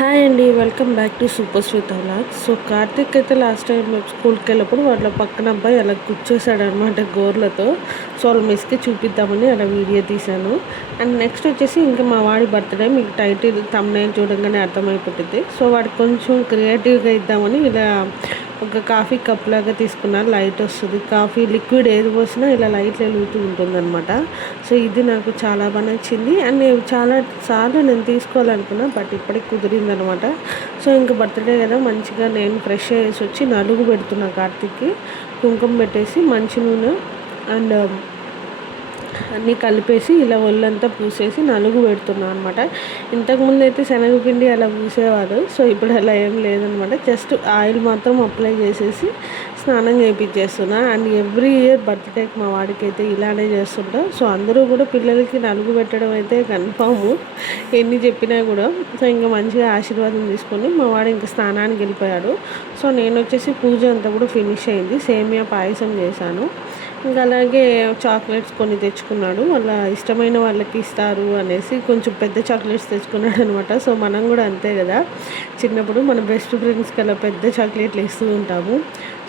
Hi అండి, welcome back to super sweet vlogs. So Karthik అయితే last time స్కూల్కి వెళ్ళినప్పుడు వాళ్ళ పక్కన అబ్బాయి అలా కూర్చోసాడనమాట గోర్లతో. సో వాళ్ళ మిస్కి చూపిద్దామని అలా వీడియో తీశాను. అండ్ నెక్స్ట్ వచ్చేసి ఇంకా మా వాడి బర్త్డే, మీకు టైటిల్ థంబ్నెయిల్ చూడంగానే అర్థమైపోతుంది. సో వాడికి కొంచెం క్రియేటివ్గా ఇద్దామని ఇలా ఒక కాఫీ కప్ లాగా తీసుకున్నాను. లైట్ వస్తుంది, కాఫీ లిక్విడ్ ఏది పోసినా ఇలా లైట్లు వెలుగుతూ ఉంటుందన్నమాట. సో ఇది నాకు చాలా బాగా నచ్చింది. అండ్ నేను చాలా సార్లు నేను తీసుకోవాలనుకున్నా, బట్ ఇప్పటికి కుదిరిందనమాట. సో ఇంకా బర్త్డే కదా, మంచిగా నేను ఫ్రెష్ అయ్యేసి వచ్చి నలుగు పెడుతున్నా కార్తీక్కి. కుంకుమ పెట్టేసి మంచి నూనె అండ్ అన్నీ కలిపేసి ఇలా ఒళ్ళంతా పూసేసి నలుగు పెడుతున్నాను అనమాట. ఇంతకుముందు అయితే శనగపిండి అలా పూసేవారు. సో ఇప్పుడు అలా ఏం లేదనమాట. జస్ట్ ఆయిల్ మాత్రం అప్లై చేసేసి స్నానం చేయించేస్తున్నా. అండ్ ఎవ్రీ ఇయర్ బర్త్డేకి మా వాడికి అయితే ఇలానే చేస్తుంటా. సో అందరూ కూడా పిల్లలకి నలుగు పెట్టడం అయితే కన్ఫాము, ఎన్ని చెప్పినా కూడా. సో ఇంకా మంచిగా ఆశీర్వాదం తీసుకొని మా వాడు ఇంకా స్నానానికి వెళ్ళిపోయాడు. సో నేను వచ్చేసి పూజ అంతా కూడా ఫినిష్ అయింది. సేమియా పాయసం చేశాను. ఇంకా అలాగే చాక్లెట్స్ కొన్ని తెచ్చుకున్నాడు, వాళ్ళ ఇష్టమైన వాళ్ళకి ఇస్తారు అనేసి కొంచెం పెద్ద చాక్లెట్స్ తెచ్చుకున్నాడు అనమాట. సో మనం కూడా అంతే కదా, చిన్నప్పుడు మన బెస్ట్ ఫ్రెండ్స్కి అలా పెద్ద చాక్లెట్లు ఇస్తూ ఉంటాము.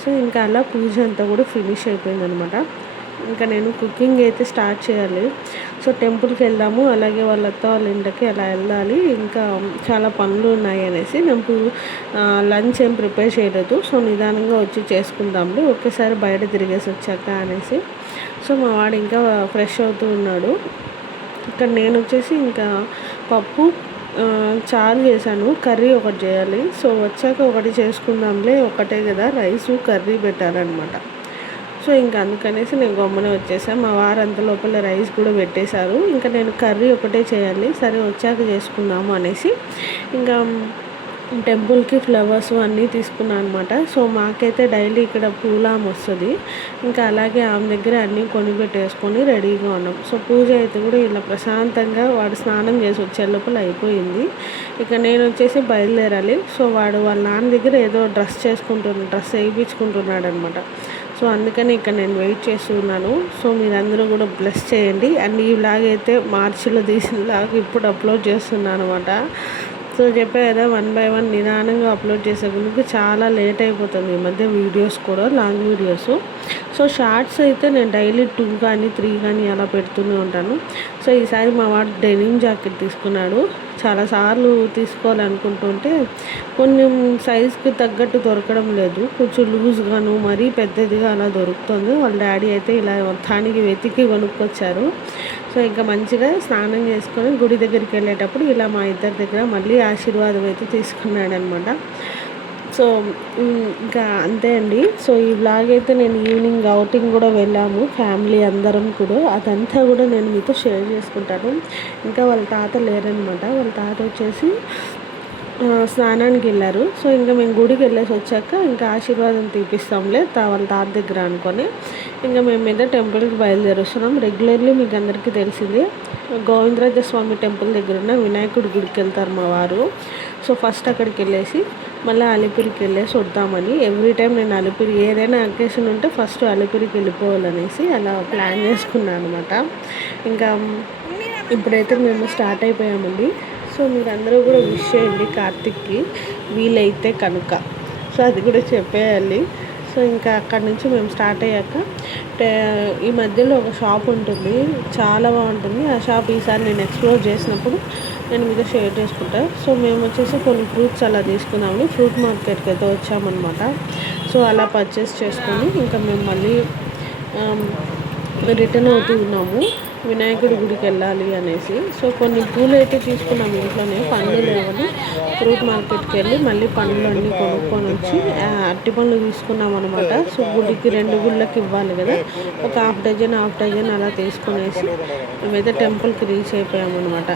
సో ఇంకా అలా పూజ అంతా కూడా ఫినిష్ అయిపోయిందనమాట. ఇంకా నేను కుకింగ్ అయితే స్టార్ట్ చేయాలి. సో టెంపుల్కి వెళ్దాము, అలాగే వాళ్ళ అత్త వాళ్ళ ఇంటికి అలా వెళ్ళాలి. ఇంకా చాలా పనులు ఉన్నాయి అనేసి నేను లంచ్ ఏం ప్రిపేర్ చేయలేదు. సో నిదానంగా వచ్చి చేసుకుందాంలే, ఒకేసారి బయట తిరిగేసి వచ్చాక అనేసి. సో మా వాడు ఇంకా ఫ్రెష్ అవుతూ ఉన్నాడు. ఇక్కడ నేను వచ్చేసి ఇంకా పప్పు చారు చేశాను, కర్రీ ఒకటి చేయాలి. సో వచ్చాక ఒకటి చేసుకుందాంలే, ఒకటే కదా రైసు కర్రీ పెట్టారనమాట. సో ఇంకా అందుకనేసి నేను గమ్మునే వచ్చేసాను. మా వారు అంత లోపల రైస్ కూడా పెట్టేశారు. ఇంకా నేను కర్రీ ఒకటే చేయాలి, సరే వచ్చాక చేసుకుందాము అనేసి ఇంకా టెంపుల్కి ఫ్లవర్స్ అన్నీ తీసుకున్నాను అనమాట. సో మాకైతే డైలీ ఇక్కడ పూలాం వస్తుంది. ఇంకా అలాగే ఆమె దగ్గర అన్నీ కొనిపెట్టేసుకొని రెడీగా ఉన్నాం. సో పూజ అయితే కూడా ఇలా ప్రశాంతంగా వాడు స్నానం చేసి వచ్చే లోపల అయిపోయింది. ఇక నేను వచ్చేసి బయలుదేరాలి. సో వాడు వాళ్ళ నాన్న దగ్గర ఏదో డ్రెస్ వేయించుకుంటున్నాడు అనమాట. సో అందుకని ఇక్కడ నేను వెయిట్ చేస్తున్నాను. సో మీరందరూ కూడా బ్లెస్ చేయండి. అండ్ ఈ వ్లాగ్ అయితే మార్చిలో తీసిన వ్లాగ్ ఇప్పుడు అప్లోడ్ చేస్తున్నాను అనమాట. సో చెప్పే కదా, 1 by 1 నిదానంగా అప్లోడ్ చేసే గురించి చాలా లేట్ అయిపోతుంది ఈ మధ్య వీడియోస్ కూడా, లాంగ్ వీడియోస్. సో షార్ట్స్ అయితే నేను డైలీ 2 కానీ 3 కానీ అలా పెడుతూనే ఉంటాను. సో ఈసారి మా వాడు డెనిమ్ జాకెట్ తీసుకున్నాడు. చాలాసార్లు తీసుకోవాలనుకుంటుంటే కొంచెం సైజ్కి తగ్గట్టు దొరకడం లేదు, కొంచెం లూజ్గాను మరీ పెద్దదిగా అలా దొరుకుతుంది. వాళ్ళ డాడీ అయితే ఇలా మొత్తానికి వెతికి కొనుక్కొచ్చారు. సో ఇంకా మంచిగా స్నానం చేసుకొని గుడి దగ్గరికి వెళ్ళేటప్పుడు ఇలా మా ఇద్దరి దగ్గర మళ్ళీ ఆశీర్వాదం అయితే తీసుకున్నాడనమాట. సో ఇంకా అంతే అండి. సో ఈ వ్లాగ్ అయితే నేను ఈవినింగ్ అవుటింగ్ కూడా వెళ్ళాము ఫ్యామిలీ అందరం కూడా, అదంతా కూడా నేను మీతో షేర్ చేసుకుంటాను. ఇంకా వాళ్ళ తాత లేరనమాట. వాళ్ళ తాత వచ్చేసి స్నానానికి వెళ్ళారు. సో ఇంకా మేము గుడికి వెళ్ళేసి వచ్చాక ఇంకా ఆశీర్వాదం తీపిస్తాంలే వాళ్ళ తాత దగ్గర అనుకొని ఇంకా మేము మీద టెంపుల్కి బయలుదేరుస్తున్నాం. రెగ్యులర్లీ మీకు అందరికీ తెలిసింది, గోవిందరాజ స్వామి టెంపుల్ దగ్గర ఉన్న వినాయకుడి గుడికి వెళ్తారు మా వారు. సో ఫస్ట్ అక్కడికి వెళ్ళేసి మళ్ళీ అలిపిరికి వెళ్ళేసి వద్దామని, ఎవ్రీ టైం నేను అలిపిరి ఏదైనా అకేషన్ ఉంటే ఫస్ట్ అలిపిరికి వెళ్ళిపోవాలనేసి అలా ప్లాన్ చేసుకున్నాను అనమాట. ఇంకా ఇప్పుడైతే మేము స్టార్ట్ అయిపోయామండి. సో మీరందరూ కూడా విష్ చేయండి కార్తిక్కి వీలైతే కనుక. సో అది కూడా చెప్పేయాలి. సో ఇంకా అక్కడి నుంచి మేము స్టార్ట్ అయ్యాక ఈ మధ్యలో ఒక షాప్ ఉంటుంది, చాలా బాగుంటుంది ఆ షాప్. ఈసారి నేను ఎక్స్ప్లోర్ చేసినప్పుడు నేను మీతో షేర్ చేసుకుంటాను. సో మేము వచ్చేసి కొన్ని ఫ్రూట్స్ అలా తీసుకున్నామని ఫ్రూట్ మార్కెట్కి అయితే వచ్చామన్నమాట. సో అలా పర్చేస్ చేసుకొని ఇంకా మేము మళ్ళీ రిటర్న్ అవుతూ ఉన్నాము, వినాయకుడి గుడికి వెళ్ళాలి అనేసి. సో కొన్ని పూలు అయితే తీసుకున్నాము ఇంట్లోనే, పండ్లు లేవని ఫ్రూట్ మార్కెట్కి వెళ్ళి మళ్ళీ పండ్లు అన్నీ కొనుక్కొని వచ్చి అరటి పండ్లు తీసుకున్నాం అనమాట. సో గుడికి 2 గుళ్ళకి ఇవ్వాలి కదా, ఒక హాఫ్ డజన్ అలా తీసుకునేసి మేమైతే టెంపుల్కి రీచ్ అయిపోయామన్నమాట.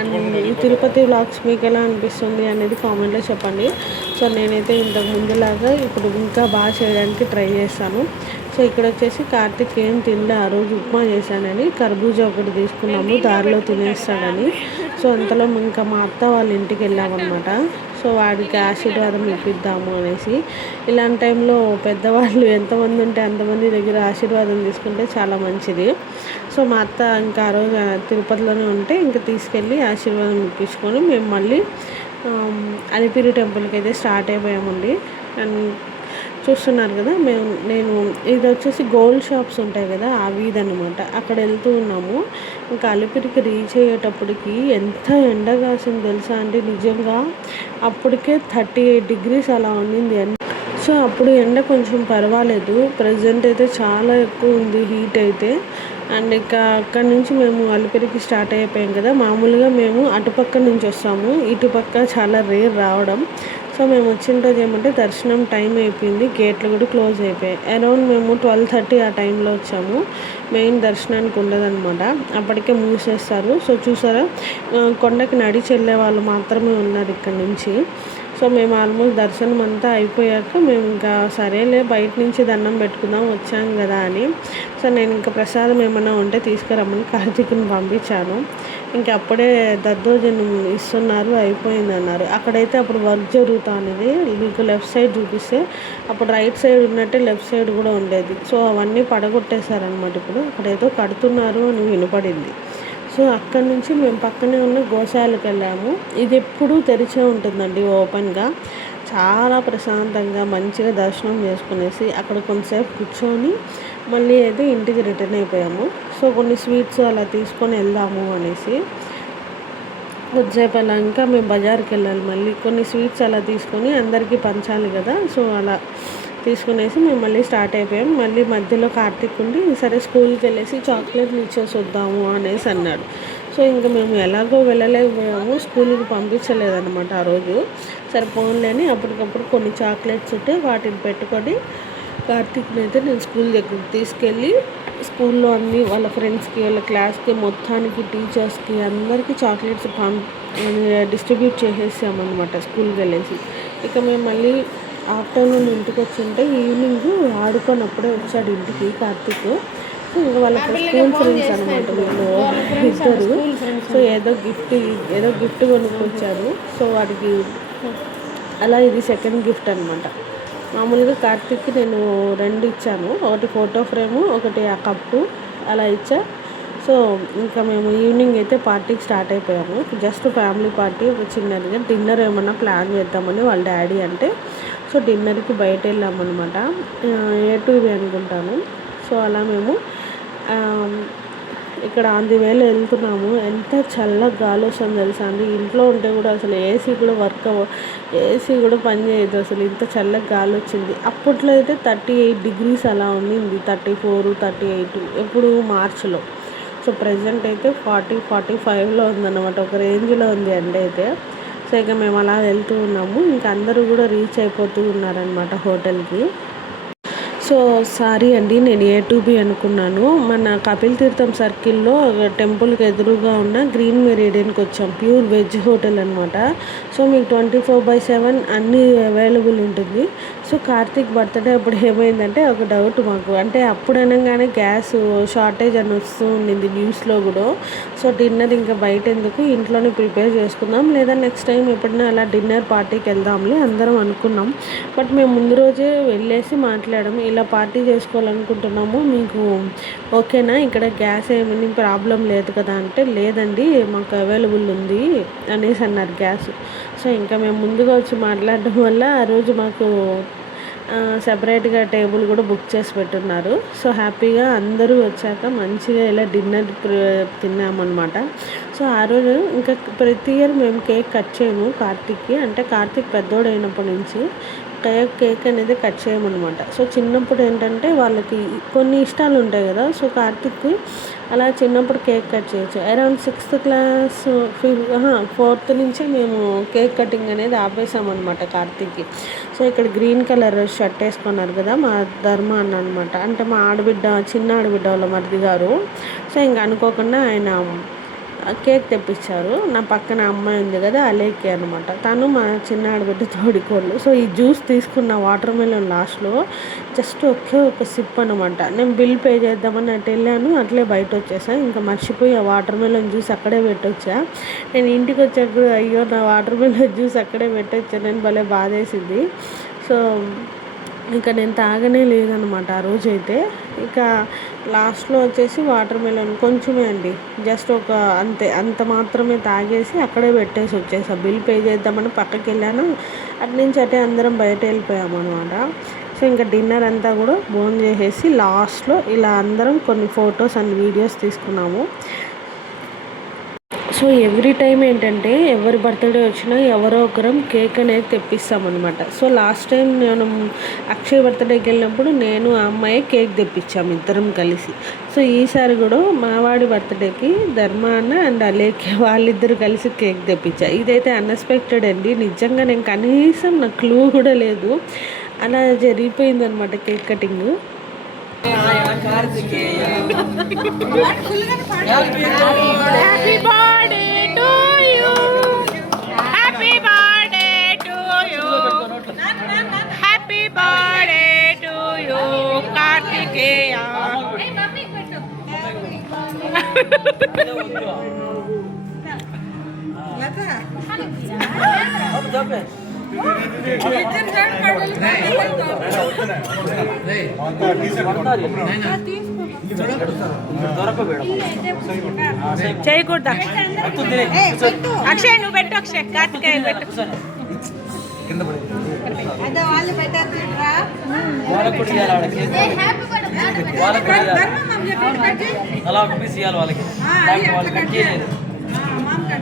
అండ్ ఈ తిరుపతి వ్లాగ్స్ మీకు ఎలా అనిపిస్తుంది అనేది కామెంట్లో చెప్పండి. సో నేనైతే ఇంతకు ముందులాగా ఇప్పుడు ఇంకా బాగా చేయడానికి ట్రై చేస్తాను. సో ఇక్కడ వచ్చేసి కార్తిక్ ఏం తినలే, ఆ రోజు ఉప్మా చేశానని కర్బూజా ఒకటి తీసుకున్నాము, దారిలో తినేస్తాడని. సో అంతలో ఇంకా మా అత్త వాళ్ళ ఇంటికి వెళ్ళామన్నమాట. సో వాడికి ఆశీర్వాదం ఇప్పిద్దాము అనేసి. ఇలాంటి టైంలో పెద్దవాళ్ళు ఎంతమంది ఉంటే అంతమంది దగ్గర ఆశీర్వాదం తీసుకుంటే చాలా మంచిది. సో మా అత్త ఇంకా ఆ రోజు తిరుపతిలోనే ఉంటే ఇంకా తీసుకెళ్ళి ఆశీర్వాదం ఇప్పించుకొని మేము మళ్ళీ అలిపిరి టెంపుల్కి అయితే స్టార్ట్ అయిపోయామండి. అండ్ చూస్తున్నారు కదా, నేను ఇది వచ్చేసి గోల్డ్ షాప్స్ ఉంటాయి కదా, ఆ వీధి అనమాట. అక్కడ వెళ్తూ ఉన్నాము. ఇంకా అలిపిరికి రీచ్ అయ్యేటప్పటికి ఎంత ఎండ కాసింది తెలుసా అండి. నిజంగా అప్పటికే 38 degrees అలా ఉండింది. సో అప్పుడు ఎండ కొంచెం పర్వాలేదు. ప్రజెంట్ అయితే చాలా ఎక్కువ ఉంది హీట్ అయితే. అండ్ ఇక అక్కడి నుంచి మేము అలిపిరికి స్టార్ట్ అయిపోయాం కదా. మామూలుగా మేము అటుపక్క నుంచి వస్తాము, ఇటుపక్క చాలా రేర్ రావడం. సో మేము వచ్చిన రోజు ఏమంటే దర్శనం టైం అయిపోయింది, గేట్లు కూడా క్లోజ్ అయిపోయాయి. అరౌండ్ మేము 12:30 ఆ టైంలో వచ్చాము. మెయిన్ దర్శనానికి ఉండదన్నమాట, అప్పటికే మూసేస్తారు. సో చూసారా, కొండకి నడిచి వెళ్ళే వాళ్ళు మాత్రమే ఉన్నారు ఇక్కడ నుంచి. సో మేము ఆల్మోస్ట్ దర్శనం అంతా అయిపోయాక మేము ఇంకా సరేలే బయట నుంచి దండం పెట్టుకుందాం వచ్చాం కదా అని. సో నేను ఇంకా ప్రసాదం ఏమన్నా ఉంటే తీసుకురమ్మని కార్తీక్ని పంపించాను. ఇంకా అప్పుడే దద్దోజనం ఇస్తున్నారు, అయిపోయింది అన్నారు. అక్కడైతే అప్పుడు వర్క్ జరుగుతూ అనేది, మీకు లెఫ్ట్ సైడ్ చూపిస్తే అప్పుడు రైట్ సైడ్ ఉన్నట్టే లెఫ్ట్ సైడ్ కూడా ఉండేది. సో అవన్నీ పడగొట్టేశారనమాట. ఇప్పుడు అక్కడేదో కడుతున్నారు అని వినపడింది. సో అక్కడి నుంచి మేము పక్కనే ఉన్న గోశాలకు వెళ్ళాము. ఇది ఎప్పుడూ తెరిచే ఉంటుందండి, ఓపెన్గా. చాలా ప్రశాంతంగా మంచిగా దర్శనం చేసుకునేసి అక్కడ కొంతసేపు కూర్చొని మళ్ళీ అయితే ఇంటికి రిటర్న్ అయిపోయాము. సో కొన్ని స్వీట్స్ అలా తీసుకొని వెళ్దాము అనేసి కొద్దిసేపు అలా ఇంకా మేము బజార్కి వెళ్ళాలి, మళ్ళీ కొన్ని స్వీట్స్ అలా తీసుకొని అందరికీ పంచాలి కదా. సో అలా తీసుకునేసి మేము మళ్ళీ స్టార్ట్ అయిపోయాం. మళ్ళీ మధ్యలో కార్తీక్ ఉండి సరే స్కూల్కి వెళ్ళేసి చాక్లెట్లు ఇచ్చేసి వద్దాము అనేసి అన్నాడు. సో ఇంకా మేము ఎలాగో వెళ్ళలేకపోయాము, స్కూల్కి పంపించలేదన్నమాట ఆ రోజు. సరే పోన్లేని అప్పటికప్పుడు కొన్ని చాక్లెట్స్ ఉంటే వాటిని పెట్టుకొని కార్తీక్ని అయితే నేను స్కూల్ దగ్గరికి తీసుకెళ్ళి స్కూల్లో అన్ని వాళ్ళ ఫ్రెండ్స్కి, వాళ్ళ క్లాస్కి, మొత్తానికి టీచర్స్కి అందరికీ చాక్లెట్స్ డిస్ట్రిబ్యూట్ చేసేసామన్నమాట స్కూల్కి వెళ్ళేసి. ఇక మేము మళ్ళీ ఆఫ్టర్నూన్ ఇంటికి వచ్చింటే ఈవినింగ్ ఆడుకున్నప్పుడే వచ్చాడు ఇంటికి కార్తీక్. సో ఇంకా వాళ్ళ స్కూల్ ఫ్రెండ్స్ అనమాట వీళ్ళు ఇద్దరు. సో ఏదో గిఫ్ట్ కొనుక్కొచ్చారు. సో వాడికి అలా ఇది సెకండ్ గిఫ్ట్ అనమాట. మామూలుగా కార్తీక్కి నేను 2 ఇచ్చాను, ఒకటి ఫోటో ఫ్రేము, ఒకటి ఆ కప్పు అలా ఇచ్చా. సో ఇంకా మేము ఈవినింగ్ అయితే పార్టీకి స్టార్ట్ అయిపోయాము. జస్ట్ ఫ్యామిలీ పార్టీ, ఒక చిన్నదిగా డిన్నర్ ఏమన్నా ప్లాన్ చేద్దామని వాళ్ళ డాడీ అంటే. సో డిన్నర్కి బయట వెళ్ళామన్నమాట, A2B అనుకుంటాను. సో అలా మేము ఇక్కడ ఆంది వేలో వెళ్తున్నాము. ఎంత చల్లగా గాలి వస్తుంది తెలుసా అండి. ఇంట్లో ఉంటే కూడా అసలు ఏసీ కూడా పని చేయదు అసలు, ఇంత చల్లగా గాలి వచ్చింది. అప్పట్లో అయితే 38 degrees అలా ఉండింది, 34, 38 ఎప్పుడు మార్చిలో. సో ప్రజెంట్ అయితే 40-45లో ఉందన్నమాట, ఒక రేంజ్లో ఉంది ఎండ అయితే. సో ఇక మేము అలా వెళ్తూ ఉన్నాము. ఇంకా అందరూ కూడా రీచ్ అయిపోతూ ఉన్నారనమాట హోటల్కి. సో సారీ అండి, నేను A2B అనుకున్నాను. మన కపిల్ తీర్థం సర్కిల్లో టెంపుల్కి ఎదురుగా ఉన్న గ్రీన్ మెరిడియన్కి వచ్చాం. ప్యూర్ వెజ్ హోటల్ అనమాట. సో మీకు 24/7 అన్నీ అవైలబుల్ ఉంటుంది. సో కార్తీక్ బర్త్డే అప్పుడు ఏమైందంటే ఒక డౌట్ మాకు, అంటే అప్పుడు అనగానే గ్యాస్ షార్టేజ్ అని వస్తూ ఉండింది న్యూస్లో కూడా. సో డిన్నర్ ఇంకా బయట ఎందుకు, ఇంట్లోనే ప్రిపేర్ చేసుకుందాం, లేదా నెక్స్ట్ టైం ఎప్పుడైనా అలా డిన్నర్ పార్టీకి వెళ్దాంలే అందరం అనుకున్నాం. బట్ మేము ముందు రోజే వెళ్ళేసి మాట్లాడాము, ఇలా పార్టీ చేసుకోవాలనుకుంటున్నాము, మీకు ఓకేనా, ఇక్కడ గ్యాస్ ఏమీ ప్రాబ్లం లేదు కదా అంటే, లేదండి మాకు అవైలబుల్ ఉంది అనేసి అన్నారు గ్యాస్. సో ఇంకా మేము ముందుగా వచ్చి మాట్లాడడం వల్ల ఆ రోజు మాకు సెపరేట్గా టేబుల్ కూడా బుక్ చేసి పెట్టున్నారు. సో హ్యాపీగా అందరూ వచ్చాక మంచిగా ఇలా డిన్నర్ తిన్నామన్నమాట. సో ఆ రోజు ఇంకా ప్రతి ఇయర్ మేము కేక్ కట్ చేయము కార్తీక్కి, అంటే కార్తీక్ పెద్దోడు అయినప్పటి నుంచి కేక్ అనేది కట్ చేయమన్నమాట. సో చిన్నప్పుడు ఏంటంటే వాళ్ళకి కొన్ని ఇష్టాలు ఉంటాయి కదా. సో కార్తీక్కి అలా చిన్నప్పుడు కేక్ కట్ చేయొచ్చు. అరౌండ్ 6th క్లాస్ 4th నుంచే మేము కేక్ కటింగ్ అనేది ఆపేసామన్నమాట కార్తీక్కి. సో ఇక్కడ గ్రీన్ కలర్ షర్ట్ వేసుకున్నారు కదా మా ధర్మ అన్న అనమాట, అంటే మా ఆడబిడ్డ, చిన్న ఆడబిడ్డ వాళ్ళ మరిది గారు. సో ఇంకా అనుకోకుండా ఆయన కేక్ తెప్పించారు. నా పక్కన అమ్మాయి ఉంది కదా, అలేకి అనమాట, తను మా చిన్న ఆడబిడ్డ తోడికోళ్ళు. సో ఈ జ్యూస్ తీసుకున్న వాటర్ మెలన్ లాస్ట్లో జస్ట్ ఒక సిప్ అనమాట. నేను బిల్ పే చేద్దామని అటు వెళ్ళాను, అట్లే బయట వచ్చేసాను. ఇంకా మర్చిపోయి ఆ వాటర్ మెలన్ జ్యూస్ అక్కడే పెట్టొచ్చా. నేను ఇంటికి వచ్చాక అయ్యో నా వాటర్ మెలన్ జ్యూస్ అక్కడే పెట్టొచ్చా, నేను భలే బాధేసింది. సో ఇక నేను తాగనే లేదనమాట ఆ రోజైతే. ఇక లాస్ట్లో వచ్చేసి వాటర్ మిలన్ కొంచెమే అండి, జస్ట్ ఒక అంత మాత్రమే తాగేసి అక్కడే పెట్టేసి వచ్చేసా. బిల్ పే చేద్దామని పక్కకి వెళ్ళాను, అటు నుంచి అటే అందరం బయట వెళ్ళిపోయాము అనమాట. సో ఇంకా డిన్నర్ అంతా కూడా భోంచేసేసి లాస్ట్లో ఇలా అందరం కొన్ని ఫొటోస్ అండ్ వీడియోస్ తీసుకున్నాము. సో ఎవ్రీ టైం ఏంటంటే ఎవరి బర్త్డే వచ్చినా ఎవరో ఒకరం కేక్ అనేది తెప్పిస్తామన్నమాట. సో లాస్ట్ టైం నేను అక్షయ్ బర్త్డేకి వెళ్ళినప్పుడు నేను ఆ అమ్మాయి కేక్ తెప్పించాము ఇద్దరం కలిసి. సో ఈసారి కూడా మావాడి బర్త్డేకి ధర్మ అన్న అండ్ అలేఖ్య వాళ్ళిద్దరు కలిసి కేక్ తెప్పించా. ఇదైతే అన్ఎక్స్పెక్టెడ్ అండి, నిజంగా నేను కనీసం నాకు క్లూ కూడా లేదు, అలా జరిగిపోయిందనమాట cake cutting. Happy birthday to you. Happy birthday to you. Happy birthday to you, Kartikeya. చేయకూడదు అక్షయ్, నువ్వు పెట్టు అక్షయ్, కార్తికేయ పెట్టు.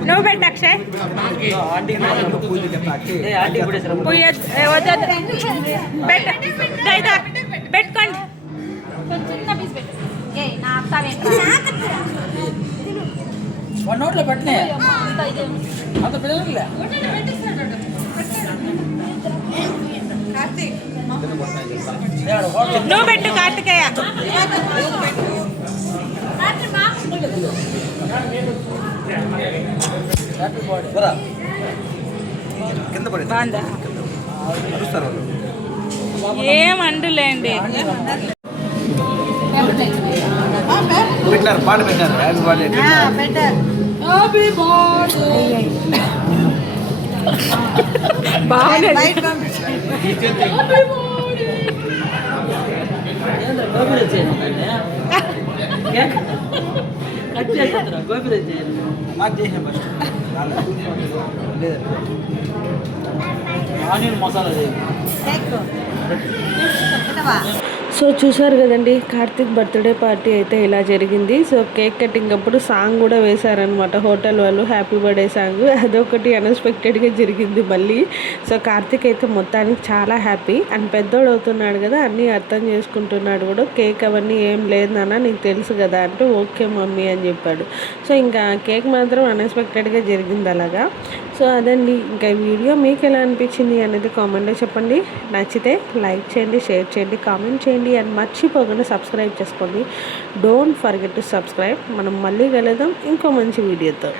నువ్వు పెట్టు అక్షయ్, పెట్టుకోండి. నోట్లో పెట్టినా అంత పిల్లలే నువ్వు పెట్టు కార్తికేయ. ఏం అండులేండి, పెట్టారు పాట పెట్టారు. ఆనియన్ మసాలా సో చూసారు కదండి, కార్తిక్ బర్త్డే పార్టీ అయితే ఇలా జరిగింది. సో కేక్ కటింగ్ అప్పుడు సాంగ్ కూడా వేశారనమాట హోటల్ వాళ్ళు, హ్యాపీ బర్త్డే సాంగ్. అదొకటి అన్ఎక్స్పెక్టెడ్గా జరిగింది మళ్ళీ. సో కార్తిక్ అయితే మొత్తానికి చాలా హ్యాపీ అండ్ పెద్దోడు అవుతున్నాడు కదా, అన్నీ అర్థం చేసుకుంటున్నాడు కూడా. కేక్ అవన్నీ ఏం లేదు నాన్న, నీకు తెలుసు కదా అంటే ఓకే మమ్మీ అని చెప్పాడు. సో ఇంకా కేక్ మాత్రం అన్ఎక్స్పెక్టెడ్గా జరిగింది అలాగా. సో అదండి, ఇంకా వీడియో మీకు ఎలా అనిపించింది అనేది కామెంట్లో చెప్పండి. నచ్చితే లైక్ చేయండి, షేర్ చేయండి, కామెంట్ చేయండి అండ్ మర్చిపోకుండా సబ్స్క్రైబ్ చేసుకోండి. Don't forget to subscribe. మనం మళ్ళీ కలుద్దాం ఇంకో మంచి వీడియోతో.